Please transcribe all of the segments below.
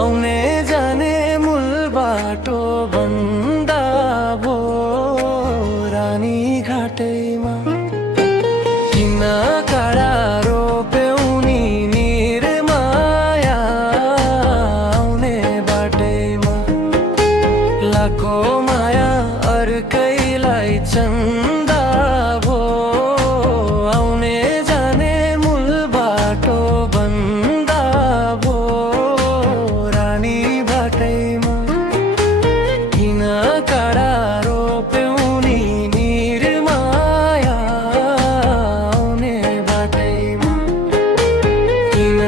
आउने जाने मूल बाटो बन्दा भो रानी घाटैमा किन काँडा रोप्यौ नि निर्माया आउने बाटैमा लाखो माया अर्कैलाई चन्दा भो आउने जाने मूल बाटो बन्दा भो रानी बाटैमा किन काँडा रोप्यौ नि निर्माया आउने बाटैमा किन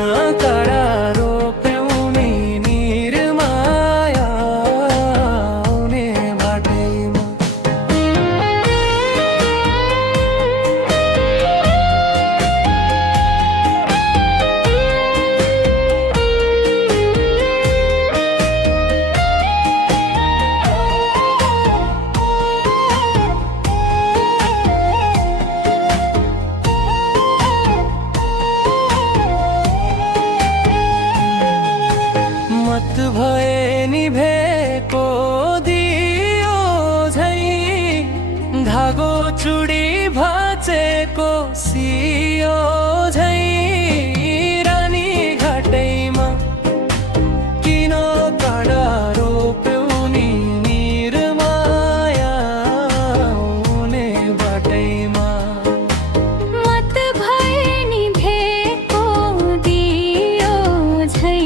काँडा रोप्यौ नि निर्माया आउने बाटैमा मत भए निभेको दियो झै धागो चुडी भाचेको सियो झै रानी घाटैमा किन काँडा रोप्यौ नि निर्माया आउने बाटैमा मत भए निभेको दियो झै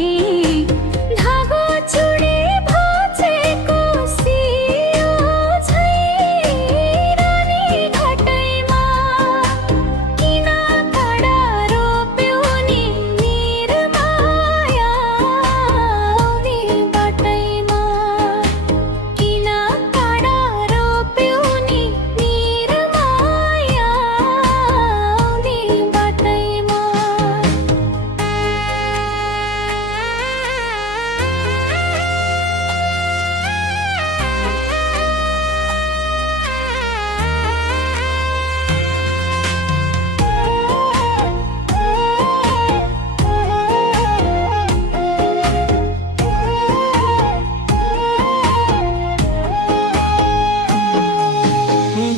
धागो चुडी भाचेको सियो झै रानी घाटैमा किन काँडा रोप्यौ नि निर्माया आउने बाटैमा किन काँडा रोप्यौ नि निर्माया आउने बाटैमा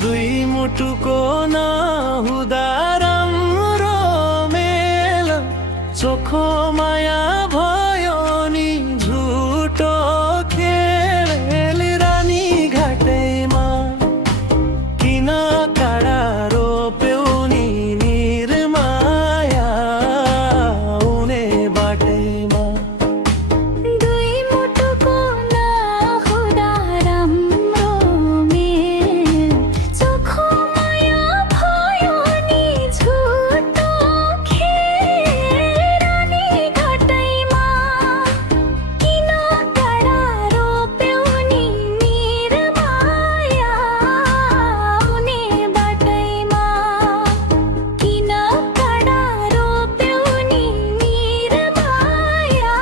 दुई मुटुको नहुँदा राम्रो मेल चोखो माया भयो नि झुटो खेल रानी घाटैमा किन काँडा रोप्यौ नि निर्माया आउने बाटैमा दुई मुटुको नहुँदा राम्रो मेल चोखो माया भयो नि झुटो खेल रानी घाटैमा किन काँडा रोप्यौ नि निर्माया आउने बाटैमा किन काँडा रोप्यौ नि निर्माया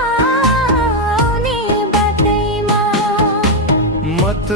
आउने बाटैमा मत